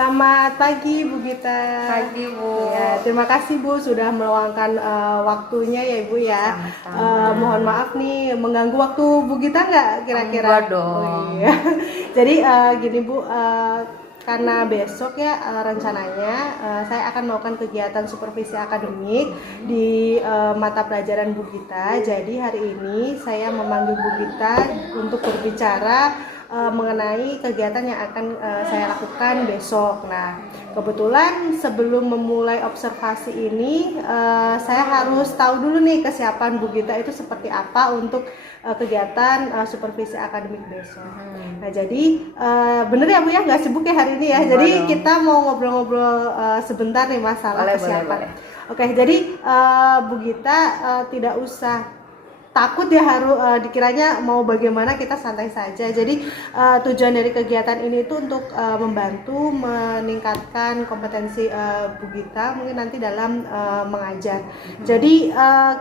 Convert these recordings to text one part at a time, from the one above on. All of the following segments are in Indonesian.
Selamat pagi Bu Gita. Pagi Bu. Ya, terima kasih Bu sudah meluangkan waktunya ya Ibu ya. Sama-sama. Mohon maaf nih mengganggu waktu Bu Gita nggak kira-kira? Enggak Oh dong. iya. Jadi gini Bu, karena besok ya rencananya saya akan melakukan kegiatan supervisi akademik di mata pelajaran Bu Gita. Jadi hari ini saya memanggil Bu Gita untuk berbicara mengenai kegiatan yang akan saya lakukan besok. Nah, kebetulan sebelum memulai observasi ini, saya harus tahu dulu nih kesiapan Bu Gita itu seperti apa untuk kegiatan supervisi akademik besok. Nah, jadi bener ya Bu ya, nggak sibuk ya hari ini ya. Enggak Jadi dong. kita mau ngobrol-ngobrol sebentar nih masalah Boleh, kesiapan. boleh. Oke, jadi Bu Gita tidak usah takut ya harus dikiranya mau bagaimana, kita santai saja. Jadi tujuan dari kegiatan ini itu untuk membantu meningkatkan kompetensi Bu Gita mungkin nanti dalam mengajar. Jadi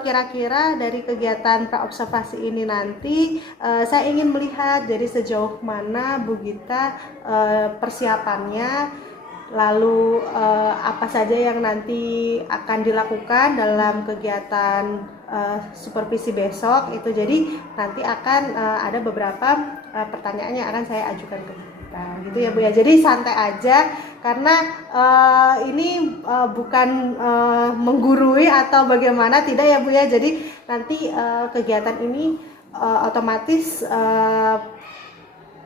kira-kira dari kegiatan praobservasi ini nanti saya ingin melihat dari sejauh mana Bu Gita persiapannya, lalu apa saja yang nanti akan dilakukan dalam kegiatan supervisi besok itu. Jadi nanti akan ada beberapa pertanyaan yang akan saya ajukan ke kita gitu ya Bu ya. Jadi santai aja karena ini bukan menggurui atau bagaimana, tidak ya Bu ya. Jadi nanti kegiatan ini otomatis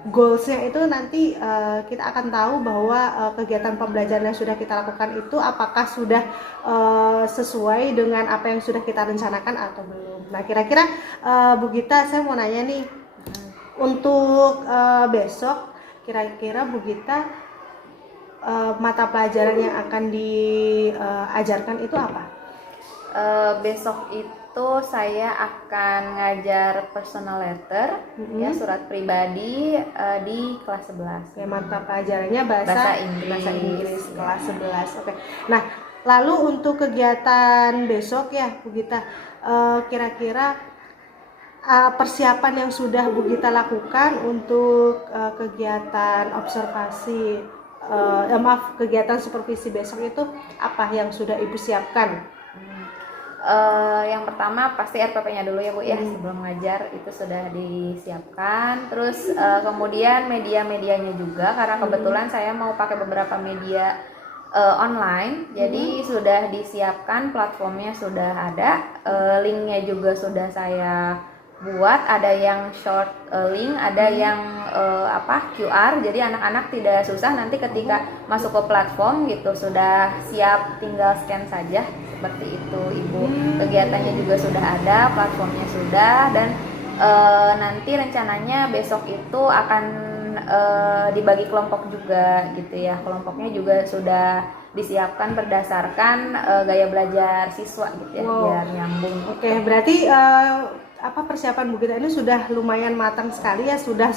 goalsnya itu nanti kita akan tahu bahwa kegiatan pembelajaran yang sudah kita lakukan itu apakah sudah sesuai dengan apa yang sudah kita rencanakan atau belum. Nah, kira-kira Bu Gita, saya mau nanya nih, untuk besok kira-kira Bu Gita mata pelajaran yang akan diajarkan itu apa? Besok itu saya akan ngajar personal letter, ya, surat pribadi di kelas 11. Ya, mata pelajarannya bahasa Inggris Ya. kelas 11. Oke. Nah, lalu untuk kegiatan besok ya Bu Gita, kira-kira persiapan yang sudah Bu Gita lakukan untuk kegiatan observasi kegiatan supervisi besok itu apa yang sudah Ibu siapkan? Yang pertama pasti RPP-nya dulu ya Bu ya, sebelum ngajar itu sudah disiapkan. Terus kemudian media-medianya juga, karena kebetulan saya mau pakai beberapa media online, jadi sudah disiapkan, platformnya sudah ada, linknya juga sudah saya buat, ada yang short link, ada yang QR, jadi anak-anak tidak susah nanti ketika masuk ke platform gitu, sudah siap, tinggal scan saja, seperti itu Ibu. Kegiatannya juga sudah ada, platformnya sudah, dan nanti rencananya besok itu akan dibagi kelompok juga gitu ya. Kelompoknya juga sudah disiapkan berdasarkan gaya belajar siswa gitu ya, biar nyambung. Oke, berarti persiapan Bu Gita ini sudah lumayan matang sekali ya, sudah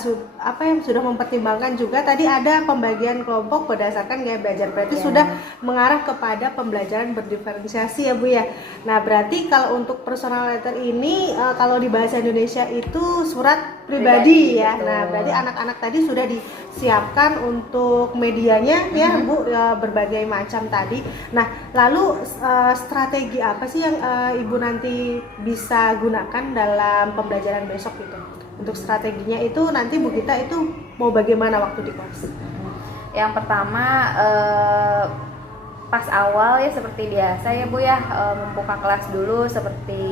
mempertimbangkan juga tadi ada pembagian kelompok berdasarkan gaya belajar, berarti sudah mengarah kepada pembelajaran berdiferensiasi ya Bu ya. Nah, berarti kalau untuk personal letter ini kalau di bahasa Indonesia itu surat pribadi ya. Betul. Nah, berarti anak-anak tadi sudah disiapkan untuk medianya ya Bu, berbagai macam tadi. Nah, lalu strategi apa sih yang Ibu nanti bisa gunakan dalam pembelajaran besok itu? Untuk strateginya itu nanti Bu Gita itu mau bagaimana waktu di kelas? Yang pertama pas awal ya seperti biasa ya Bu ya, membuka kelas dulu seperti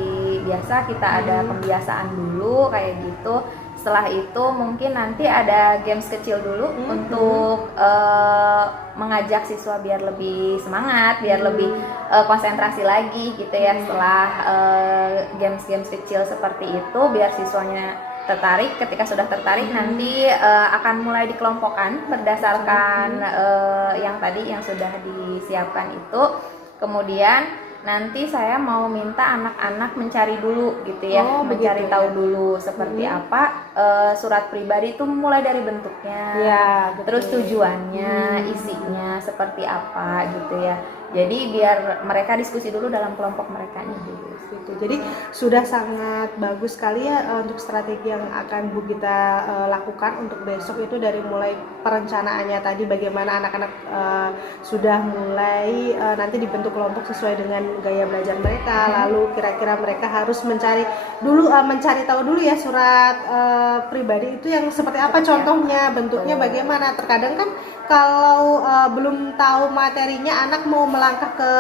biasa, kita ada pembiasaan dulu kayak gitu. Setelah itu mungkin nanti ada games kecil dulu untuk mengajak siswa biar lebih semangat, biar lebih konsentrasi lagi gitu ya. Setelah games-games kecil seperti itu, biar siswanya tertarik. Ketika sudah tertarik nanti akan mulai dikelompokkan berdasarkan yang tadi yang sudah disiapkan itu. Kemudian nanti saya mau minta anak-anak mencari dulu gitu ya, mencari tahu dulu seperti apa surat pribadi itu, mulai dari bentuknya, terus tujuannya, isinya seperti apa gitu ya. Jadi biar mereka diskusi dulu dalam kelompok mereka dulu. Gitu. Jadi sudah sangat bagus sekali ya untuk strategi yang akan Bu Gita lakukan untuk besok itu, dari mulai perencanaannya tadi bagaimana anak-anak sudah mulai nanti dibentuk kelompok sesuai dengan gaya belajar mereka, lalu kira-kira mereka harus mencari tahu dulu ya surat pribadi itu yang seperti apa contohnya, bentuknya bagaimana. Terkadang kan kalau belum tahu materinya, anak mau melangkah ke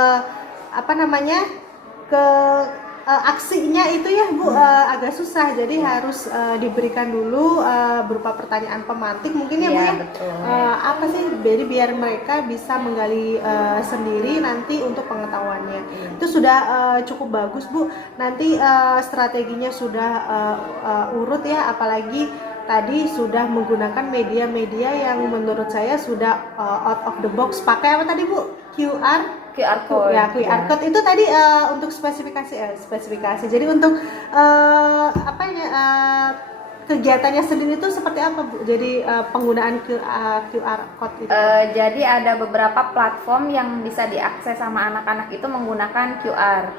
ke aksinya itu ya Bu, agak susah. Jadi harus diberikan dulu berupa pertanyaan pemantik mungkin ya Bu ya. Betul. Apa sih, jadi biar mereka bisa menggali sendiri nanti untuk pengetahuannya. Itu sudah cukup bagus Bu. Nanti strateginya sudah urut ya, apalagi tadi sudah menggunakan media-media yang menurut saya sudah out of the box. Pakai apa tadi Bu? QR code. Ya, QR code itu tadi untuk spesifikasi. Jadi untuk kegiatannya sendiri itu seperti apa Bu? Jadi penggunaan QR code itu. Jadi ada beberapa platform yang bisa diakses sama anak-anak itu menggunakan QR.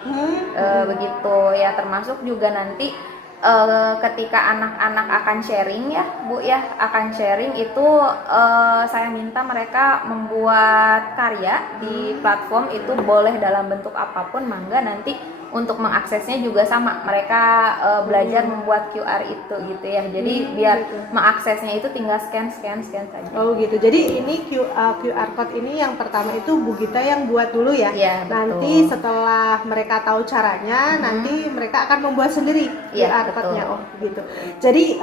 Begitu ya, termasuk juga nanti ketika anak-anak akan sharing ya Bu ya, akan sharing itu saya minta mereka membuat karya di platform itu, boleh dalam bentuk apapun, mangga. Nanti untuk mengaksesnya juga sama, mereka belajar membuat QR itu gitu ya. Jadi biar mengaksesnya itu tinggal scan saja. Oh gitu. Jadi ini QR code ini yang pertama itu Bu Gita yang buat dulu ya. Iya, nanti setelah mereka tahu caranya, nanti mereka akan membuat sendiri QR code-nya. Oh gitu. Jadi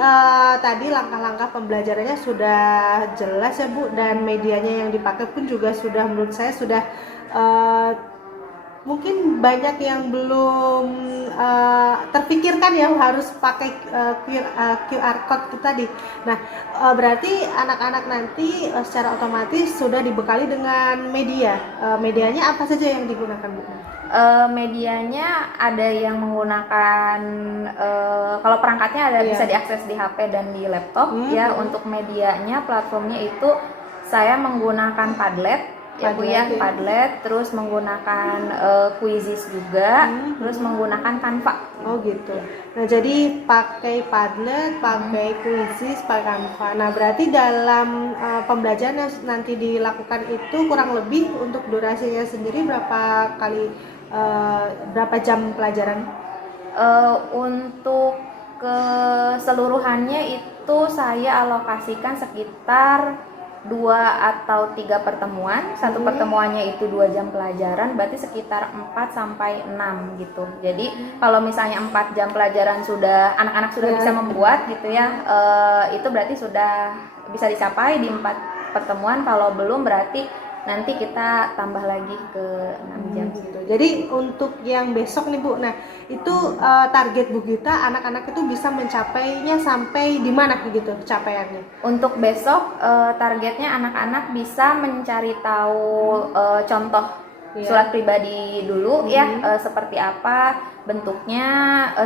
tadi langkah-langkah pembelajarannya sudah jelas ya Bu, dan medianya yang dipakai pun juga sudah, menurut saya sudah mungkin banyak yang belum terpikirkan ya harus pakai QR code itu tadi. Nah, berarti anak-anak nanti secara otomatis sudah dibekali dengan media. Medianya apa saja yang digunakan Bu? Medianya ada yang menggunakan kalau perangkatnya ada bisa diakses di HP dan di laptop ya. Untuk medianya, platformnya itu saya menggunakan Padlet ya Bu ya, Padlet, terus menggunakan Quizzes juga, terus menggunakan Canva. Oh gitu. Nah, jadi pakai Padlet, pakai Quizzes, pakai Canva. Nah, berarti dalam pembelajaran yang nanti dilakukan itu kurang lebih untuk durasinya sendiri berapa jam pelajaran? Untuk keseluruhannya itu saya alokasikan sekitar 2 atau 3 pertemuan. Satu pertemuannya itu 2 jam pelajaran, berarti sekitar 4 sampai 6 gitu. Jadi kalau misalnya 4 jam pelajaran sudah anak-anak sudah bisa membuat gitu ya, itu berarti sudah bisa dicapai di 4 pertemuan. Kalau belum berarti nanti kita tambah lagi ke 6 jam gitu. Jadi untuk yang besok nih Bu, nah itu target Bu Gita anak-anak itu bisa mencapainya sampai di mana gitu capaiannya? Untuk besok targetnya anak-anak bisa mencari tahu contoh surat pribadi dulu ya, seperti apa bentuknya,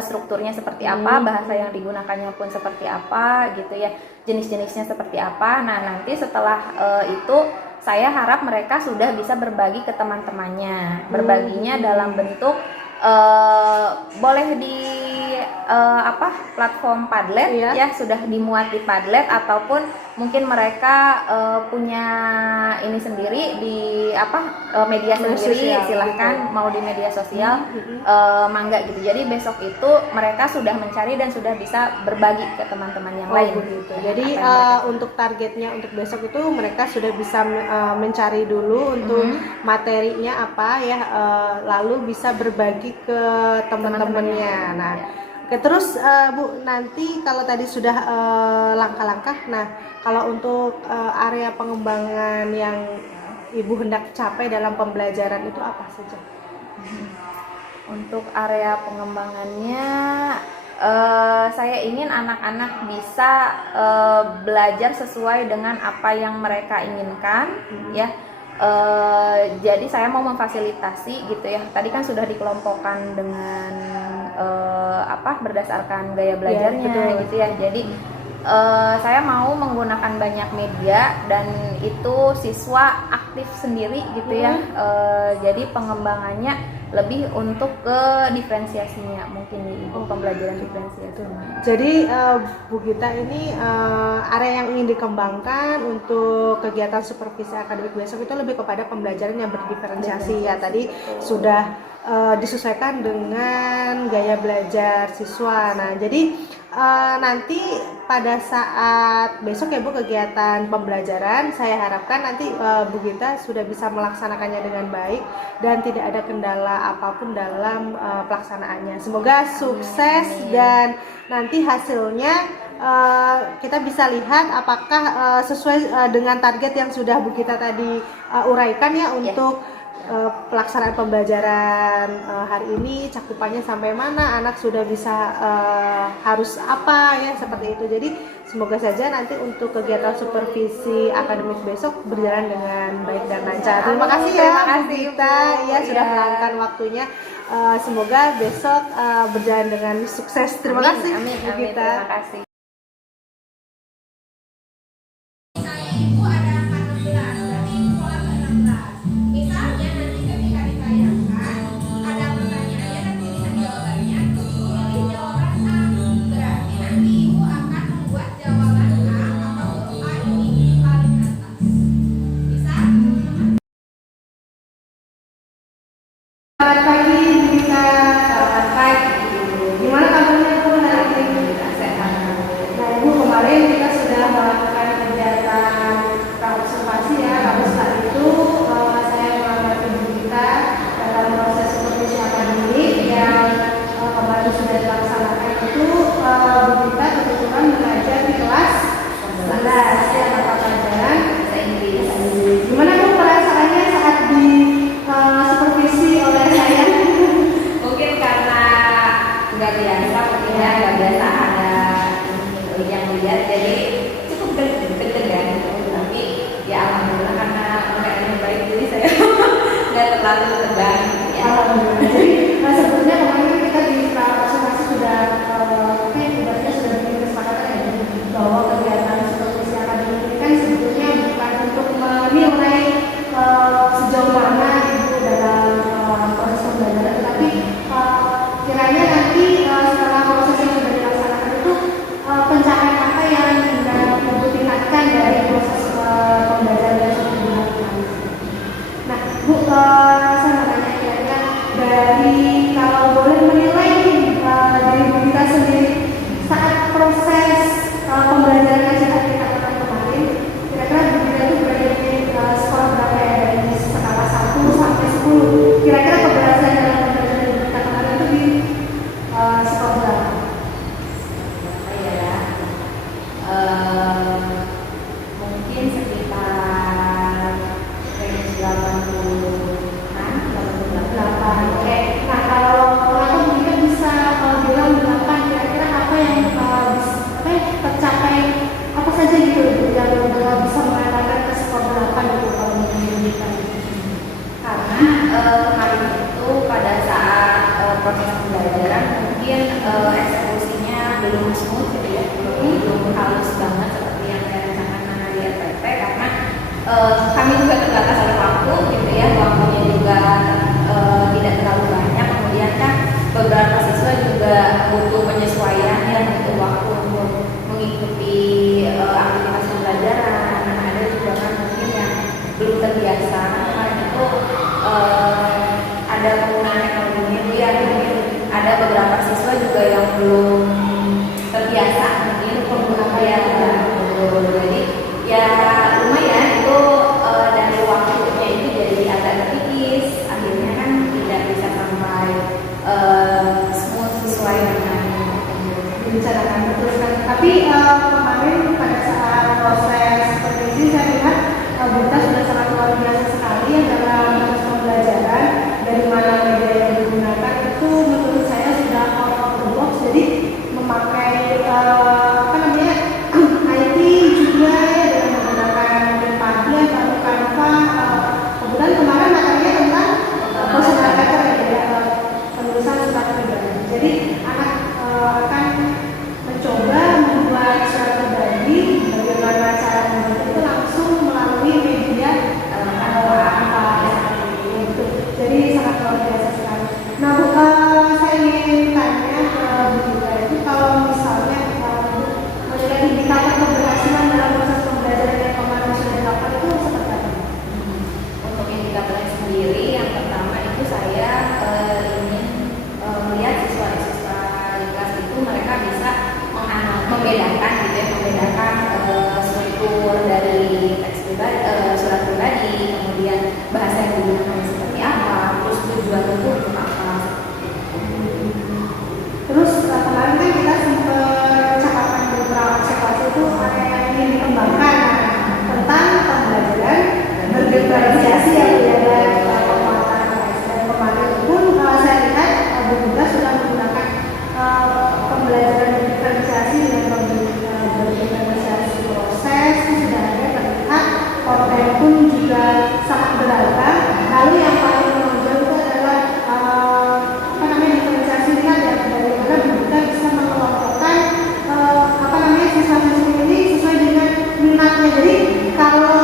strukturnya seperti apa, bahasa yang digunakannya pun seperti apa gitu ya, jenis-jenisnya seperti apa. Nah, nanti setelah itu saya harap mereka sudah bisa berbagi ke teman-temannya. Berbaginya dalam bentuk boleh di platform Padlet ya, sudah dimuat di Padlet, ataupun mungkin mereka punya ini sendiri di media sendiri, silahkan mau di media sosial, mangga gitu. Jadi besok itu mereka sudah mencari dan sudah bisa berbagi ke teman-teman yang lain gitu. Jadi untuk targetnya untuk besok itu mereka sudah bisa mencari dulu untuk materinya apa ya, lalu bisa berbagi ke teman-temannya. Nah, oke, terus Bu, nanti kalau tadi sudah langkah-langkah, nah kalau untuk area pengembangan yang Ibu hendak capai dalam pembelajaran itu apa saja? Untuk area pengembangannya, saya ingin anak-anak bisa belajar sesuai dengan apa yang mereka inginkan ya. Jadi saya mau memfasilitasi gitu ya. Tadi kan sudah dikelompokkan dengan berdasarkan gaya belajarnya gitu ya. Jadi saya mau menggunakan banyak media dan itu siswa aktif sendiri gitu ya. Jadi pengembangannya lebih untuk ke diferensiasinya mungkin di pembelajaran diferensiasi. Jadi Bu Gita ini area yang ingin dikembangkan untuk kegiatan supervisi akademik besok itu lebih kepada pembelajaran yang berdiferensiasi ya. Tadi sudah disesuaikan dengan gaya belajar siswa. Nah, jadi nanti pada saat besok ya Bu kegiatan pembelajaran, saya harapkan nanti Bu Gita sudah bisa melaksanakannya dengan baik dan tidak ada kendala apapun dalam pelaksanaannya. Semoga sukses dan nanti hasilnya kita bisa lihat apakah sesuai dengan target yang sudah Bu Gita tadi uraikan ya untuk pelaksanaan pembelajaran hari ini, cakupannya sampai mana, anak sudah bisa harus apa ya, seperti itu. Jadi semoga saja nanti untuk kegiatan supervisi akademik besok berjalan dengan baik dan lancar. Terima kasih ya Bu Gita ya sudah meluangkan waktunya. Semoga besok berjalan dengan sukses. Terima kasih Bu Gita. Terima kasih. Selamat pagi Bu Gita. Selamat pagi. Gimana kabarnya Bu hari ini? Sehat. Nah Ibu, kemarin kita sudah melakukan kegiatan praobservasi ya. Lalu setelah itu saya mengambil Bu Gita dalam proses supervisi akademik yang kemarin sudah dilaksanakan itu. Bu Gita kebetulan mengajar di kelas 11 ya, mata pelajaran Bahasa Inggris. Gimana Bu perasaannya saat di supervisi oleh saya? Mungkin karena nggak biasa, mungkin ya nggak biasa ada yang lihat, jadi cukup deg-degan. Tapi ya alhamdulillah karena mereka yang baik, jadi saya nggak terlalu tegang. Ya. Alhamdulillah. Jadi sebetulnya kemarin kita di praobservasi sudah ibaratnya sudah bikin kesepakatan ya bahwa kegiatan supervisi akademik ini kan sebetulnya bukan untuk menilai sejauh mana Ibu dalam proses pembelajaran, tetapi kiranya nanti setelah proses yang sudah dilaksanakan itu pencapaian apa yang Ibu tingkatkan dari proses pembelajaran yang sudah dilakukan. Nah Bu, saya mau tanya kira-kira dari kalau boleh menilai dari Bu Gita sendiri saat proses pembelajaran yang sudah kita lakukan kemarin, kira-kira Bu Gita itu berada di skor berapa ya dari skala 1 sampai 10? Kira-kira keberhasilan dalam pembelajaran Bu Gita kemarin itu di skor berapa? Ya, mungkin sekitar range 80-an, 8. Oke. Nah kalau Bu Gita bisa bilang 8, kira-kira apa yang tercapai apa saja gitu yang bisa mengatakan ke skor 8 gitu kalau menurut Bu Gita? karena kemarin itu pada saat proses pembelajaran mungkin eksekusinya belum smooth gitu ya, belum halus banget seperti yang saya rencanakan di RPP, karena kami juga terbatas oleh waktu gitu ya, waktunya juga tidak terlalu banyak, kemudian kan beberapa siswa juga butuh penyesuaian ya, butuh waktu untuk mengikuti aktivitas pembelajaran. Nah, ada juga kan mungkin yang belum terbiasa, kemarin itu ada penggunaan teknologi itu ya, mungkin ada beberapa siswa juga yang belum terbiasa mungkin penggunaan ya, jadi ya lumayan itu dari waktunya itu jadi agak terkikis, akhirnya kan tidak bisa sampai smooth sesuai dengan Dibicarakan betul sekali. Tapi kemarin pada saat diferensiasi ya Bu ya, dan penguatan ASN. Kemarin pun saya lihat Bu Gita sudah menggunakan pembelajaran diferensiasi dengan berdiferensiasi proses, sudah ada terlihat konten pun juga sangat beragam. Lalu yang paling menonjol itu adalah diferensiasi, lihat ya bagaimana Bu Gita bisa mengelompokkan siswa-siswi ini sesuai dengan minatnya. Jadi kalau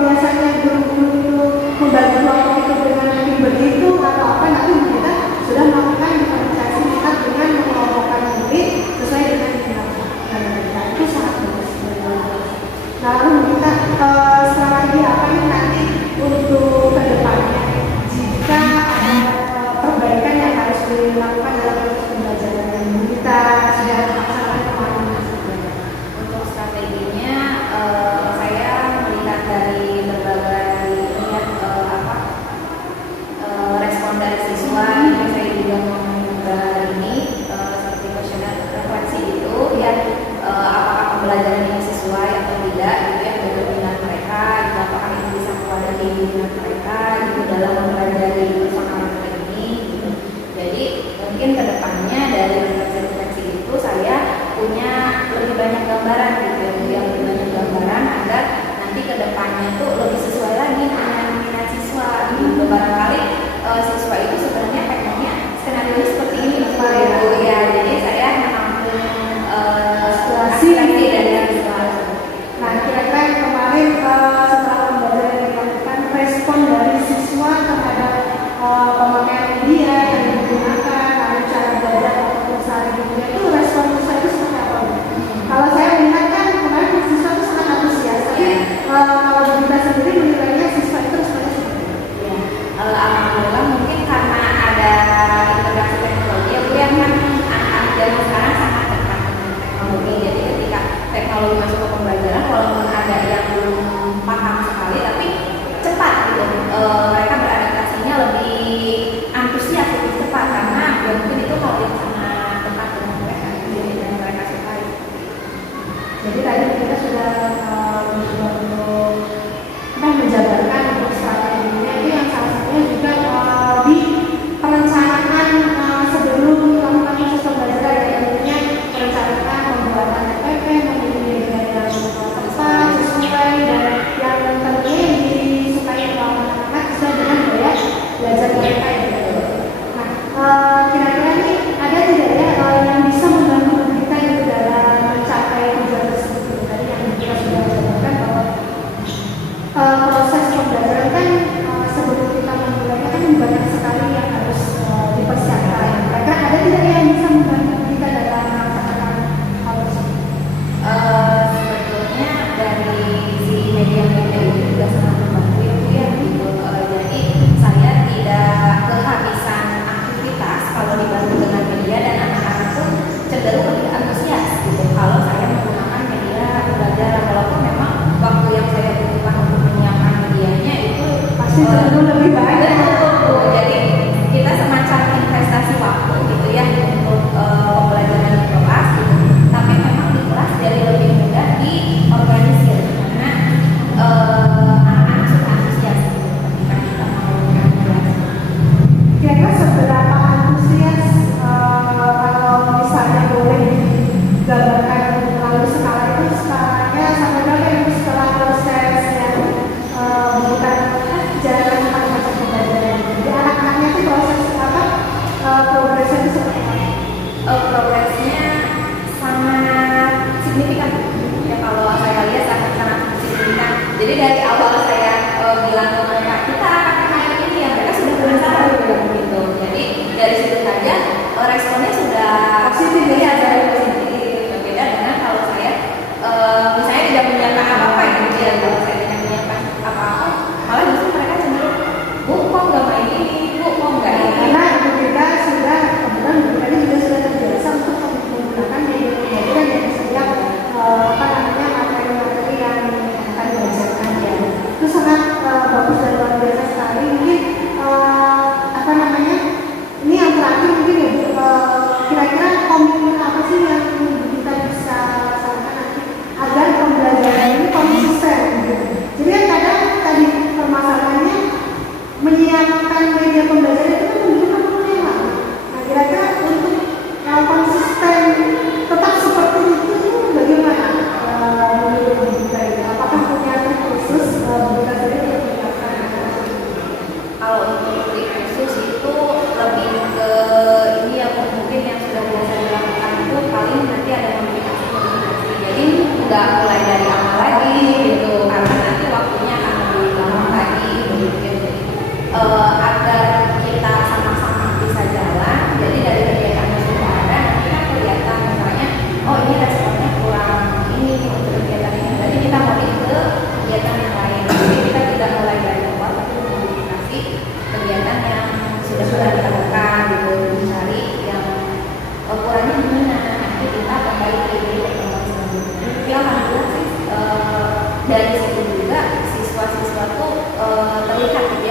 biasanya guru-guru itu membagi kelompok itu dengan tim begitu atau apa, nanti kita sudah melakukan diferensiasi minat dengan mengelompokkan murid sesuai dengan minat mereka. Itu sangat bagus. Nah, lalu kita strategi apa nih nanti untuk kedepannya jika ada perbaikan yang harus dilakukan dalam proses pembelajaran kita sudah laksanakan kemarin? Untuk strateginya saya melihat dari berbagai respon dari siswa yang saya juga membuka ini seperti kuesioner refleksi itu ya, apakah pembelajaran ini sesuai atau tidak gitu ya dengan minat mereka, gitu, apakah ini bisa mewadahi minat mereka gitu dalam mempelajari pemahaman ini gitu. Jadi mungkin kedepannya dari refleksi-refleksi itu saya punya lebih banyak gambaran gitu ya, lebih banyak gambaran agar nanti kedepannya tuh lebih sesuai lagi dengan minat siswa gitu. Barangkali siswa itu sebenarnya pengennya skenario seperti ini seperti itu ya, jadi saya menampung aspirasi dari siswa. Nah, kira-kira kemarin setelah pembelajaran yang dilakukan, respon dari siswa terhadap pemakaian media yang digunakan, lalu cara belajar ataupun sehari-hari itu, respon siswa itu seperti apa? Kalau saya melihat kan kemarin siswa itu sangat antusias, tapi kalau kita sendiri menilainya siswa itu responnya seperti apa? Ya, alhamdulillah mungkin karena ada integrasi teknologi ya Bu, yang kan anak-anak zaman sekarang sangat dekat dengan teknologi. Jadi ketika teknologi masuk ke pembelajaran, walaupun ada yang belum paham sekali, tapi cepat gitu. Mereka beradaptasinya lebih antusias, lebih cepat karena ya mungkin itu hal yang sangat dekat dengan mereka dan mereka sukai. Jadi tadi kita sudah mencoba untuk menjabarkan untuk strateginya itu yang salah satunya juga di perencanaan sebelum melakukan proses pembelajaran, yang tentunya perencanaan pembuatan RPP, memilih media yang tepat, sesuai, dan yang tentunya disukai oleh anak-anak sesuai dengan gaya belajar mereka ya. Nah, kira-kira nih ada tidak ya yang bisa membantu kita itu dalam mencapai tujuan tersebut? Tadi yang kita sudah jabarkan bahwa proses pembelajaran kan sebelum kita memulainya kan banyak sekali yang harus dipersiapkan. Kira-kira ada tidak yang bisa membantu kita dalam melaksanakan hal tersebut? Sebetulnya dari si media-media itu juga sangat membantu ya Bu ya gitu. Jadi saya tidak kehabisan aktivitas kalau dibantu dengan media, dan anak-anak pun cenderung lebih antusias gitu kalau saya menggunakan media pembelajaran, walaupun memang waktu yang saya butuhkan untuk menyiapkan medianya itu Pasti cenderung lebih banyak. Jadi kita semacam investasi waktu gitu ya untuk pembelajaran di kelas gitu. Tapi memang di kelas jadi lebih mudah diorganisir karena anak-anak suka antusias gitu ketika kita mau menjelaskan. Kira-kira seberapa antusias kalau misalnya boleh digambarkan melalui skala itu, skalanya sampai berapa itu setelah proses yang bukan jalan proses pembelajaran? Jadi anak-anaknya itu proses apa? Progresnya itu seperti apa? Progresnya sangat signifikan ya, kalau saya lihat sangat signifikan. Jadi dari awal saya bilang ke mereka kita akan main ini ya, mereka sudah penasaran gitu. Jadi dari situ saja responnya sudah Positif ya, dari positif. Beda dengan kalau saya misalnya tidak menyiapkan apa-apa gitu ya, kalau saya tidak menyiapkan apa-apa, malah justru mereka cenderung Bu kok nggak main ini, Bu kok nggak ini. Karena ibu kita sudah, kebetulan ibu kita juga sudah terbiasa untuk menggunakan media pembelajaran yang setiap materi-materi yang akan diajarkan ya. dari situ juga siswa-siswa tuh terlihat gitu